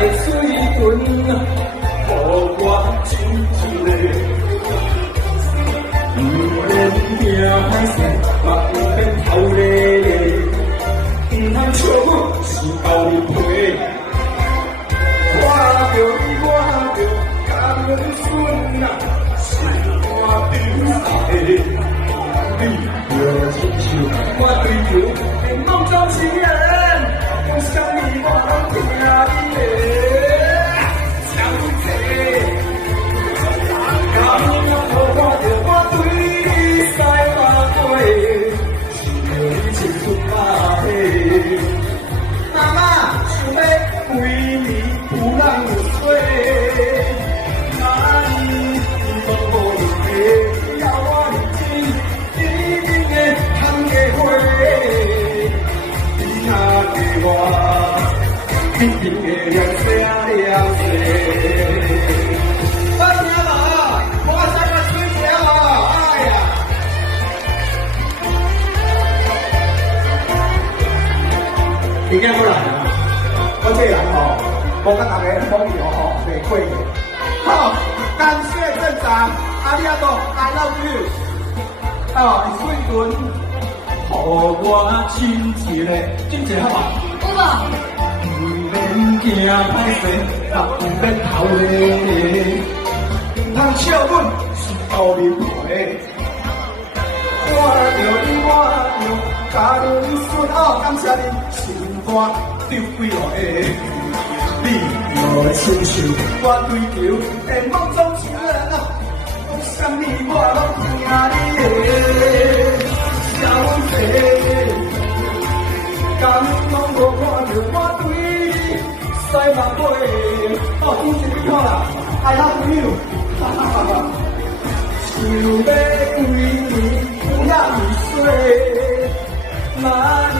的水分，予我真一个。不免惊歹势，嘛不免头咧咧，不通笑我是豆面皮。我着你，甘愿顺啊，心肝冰沙的。你着亲像我追求的梦中情人，我想你我拢听你的。 一定会亮声亮声。快听嘛，我再来吹一下嘛，哎呀！今天不来啊，我这人吼，我跟大家朋友吼袂过嘅。好，感谢镇长，阿里阿多 ，I love you。哦，水豚，予我亲一个，亲一个好嘛？好嘛。 不免惊歹势，嘛不免头咧咧，不通笑阮是豆面皮。我着你，甲你顺哦，感谢你心肝丢几落下，你着亲像我追求的梦中情人啊，我想你我拢听你的，笑阮这，感动我看着我对。 西马尾，哦，真是你好啦，I love you， 想要归你，不要你睡，那你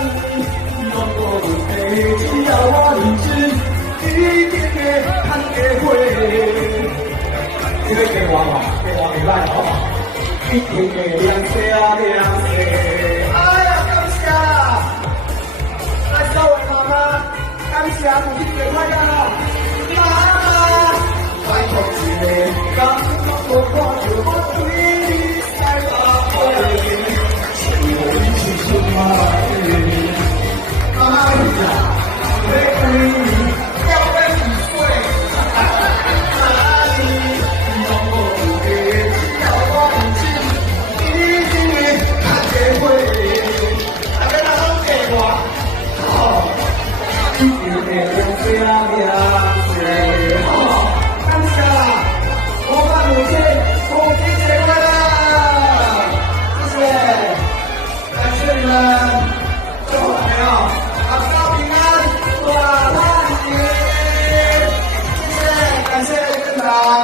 让我陪，只要我认真，一定会看得会。你要给我嘛，给我袂歹好嘛，一定会亮声亮声。哎呀，感谢，来收尾妈妈。 感谢母亲节快乐！妈妈，拜托一个，感动我看着我对你在发挥，是我一起出马的。哎呀，要归你，要被你睡，哪里让我不给？要我不进，一定会看结会。大家都给我，好。 一定会亮亮亮。